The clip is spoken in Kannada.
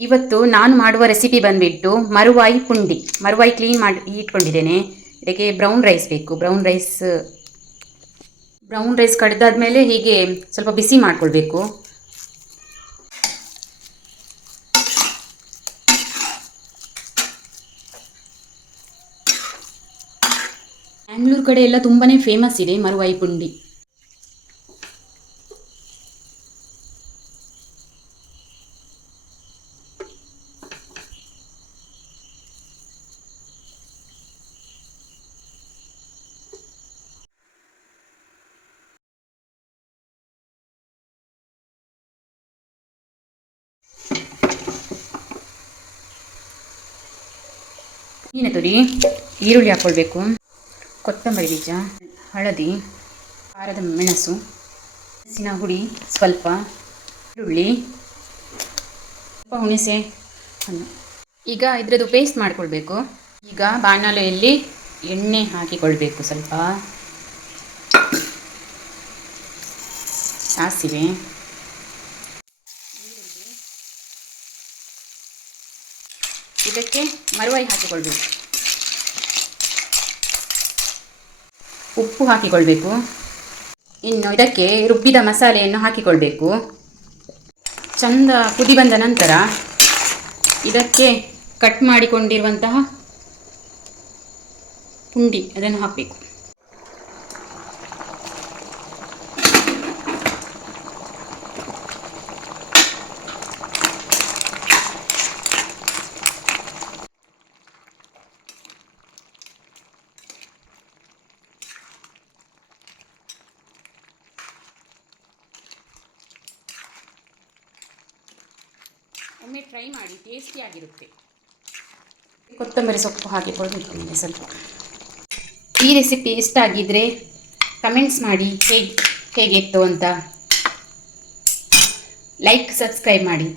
ಇವತ್ತು ನಾನು ಮಾಡುವ ರೆಸಿಪಿ ಬಂದುಬಿಟ್ಟು ಮರುವಾಯಿ ಪುಂಡಿ. ಮರುವಾಯಿ ಕ್ಲೀನ್ ಮಾಡಿ ಇಟ್ಕೊಂಡಿದ್ದೇನೆ. ಇದಕ್ಕೆ ಬ್ರೌನ್ ರೈಸ್ ಬೇಕು. ಬ್ರೌನ್ ರೈಸ್ ಕಡ್ದಾದ್ಮೇಲೆ ಹೀಗೆ ಸ್ವಲ್ಪ ಬಿಸಿ ಮಾಡಿಕೊಳ್ಬೇಕು. ಬ್ಯಾಂಗ್ಳೂರು ಕಡೆ ಎಲ್ಲ ತುಂಬಾ ಫೇಮಸ್ ಇದೆ ಮರುವಾಯಿ ಪುಂಡಿ. ತುರಿ, ಈರುಳ್ಳಿ ಹಾಕ್ಕೊಳ್ಬೇಕು, ಕೊತ್ತಂಬರಿ ಬೀಜ, ಹಳದಿ, ಖಾರದ ಮೆಣಸು, ಮೆಣಸಿನ ಹುಡಿ ಸ್ವಲ್ಪ, ಈರುಳ್ಳಿ, ಸ್ವಲ್ಪ ಹುಣಸೆ ಹಣ್ಣು. ಈಗ ಇದ್ರದ್ದು ಪೇಸ್ಟ್ ಮಾಡಿಕೊಳ್ಬೇಕು. ಈಗ ಬಾಣಲೆಯಲ್ಲಿ ಎಣ್ಣೆ ಹಾಕಿಕೊಳ್ಬೇಕು. ಸ್ವಲ್ಪ ಸಾಸಿವೆ, ಇದಕ್ಕೆ ಮರುವಾಯಿ ಹಾಕಿಕೊಳ್ಬೇಕು. ಉಪ್ಪು ಹಾಕಿಕೊಳ್ಬೇಕು. ಇನ್ನು ಇದಕ್ಕೆ ರುಬ್ಬಿದ ಮಸಾಲೆಯನ್ನು ಹಾಕಿಕೊಳ್ಬೇಕು. ಚಂದ ಕುದಿ ಬಂದ ನಂತರ ಇದಕ್ಕೆ ಕಟ್ ಮಾಡಿಕೊಂಡಿರುವಂತಹ ಪುಂಡಿ ಅದನ್ನು ಹಾಕಬೇಕು. ಒಮ್ಮೆ ಟ್ರೈ ಮಾಡಿ, ಟೇಸ್ಟಿಯಾಗಿರುತ್ತೆ. ಕೊತ್ತಂಬರಿ ಸೊಪ್ಪು ಹಾಕಿಕೊಳ್ಬೇಕು ಸ್ವಲ್ಪ. ಈ ರೆಸಿಪಿ ಇಷ್ಟ ಆಗಿದ್ದರೆ ಕಮೆಂಟ್ಸ್ ಮಾಡಿ ಹೇಗಿತ್ತು ಅಂತ. ಲೈಕ್, ಸಬ್ಸ್ಕ್ರೈಬ್ ಮಾಡಿ.